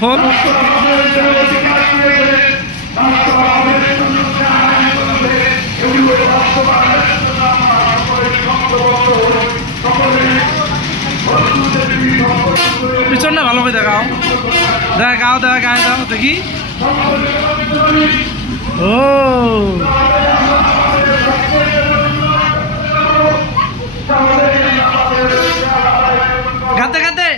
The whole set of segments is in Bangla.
খোল। পিছনটা ভালো করে দেখাও, দেখাও দেখা গায়ে দাও দেখি। ও গাতে গাতে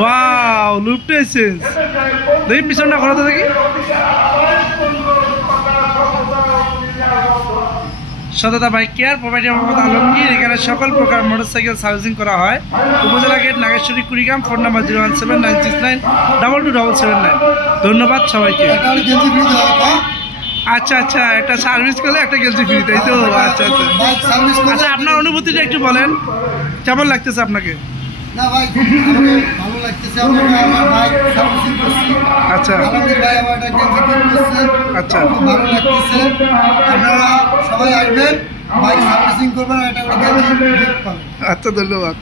ওয়াও লুপটে এসেন্স দেখি পিছনটা ঘোরা তো দেখি। সততা bike care provider Mohammad Alamgir. এখানে সকল প্রকার মোটরসাইকেল সার্ভিসিং করা হয়। উপজেলা gate, Nageshwari, Kurigram. Phone number 0179692227779। ধন্যবাদ সবাইকে। আচ্ছা আচ্ছা, একটা সার্ভিস করলে একটা গেঞ্জি ফ্রি, তাই তো? আচ্ছা আচ্ছা আচ্ছা, আপনার অনুভূতিটা একটু বলেন, কেমন লাগতেছে আপনাকে? না ভাই ভালো লাগতেছে, আমার বাইক সার্ভিসিং করছি। আচ্ছা ভাই আমার একটা গেঞ্জি করছে। আচ্ছা ভালো লাগতেছে, আপনারা সবাই আসবেন, বাইক সার্ভিসিং করবেন, একটা গেঞ্জি পাবেন। আচ্ছা ধন্যবাদ।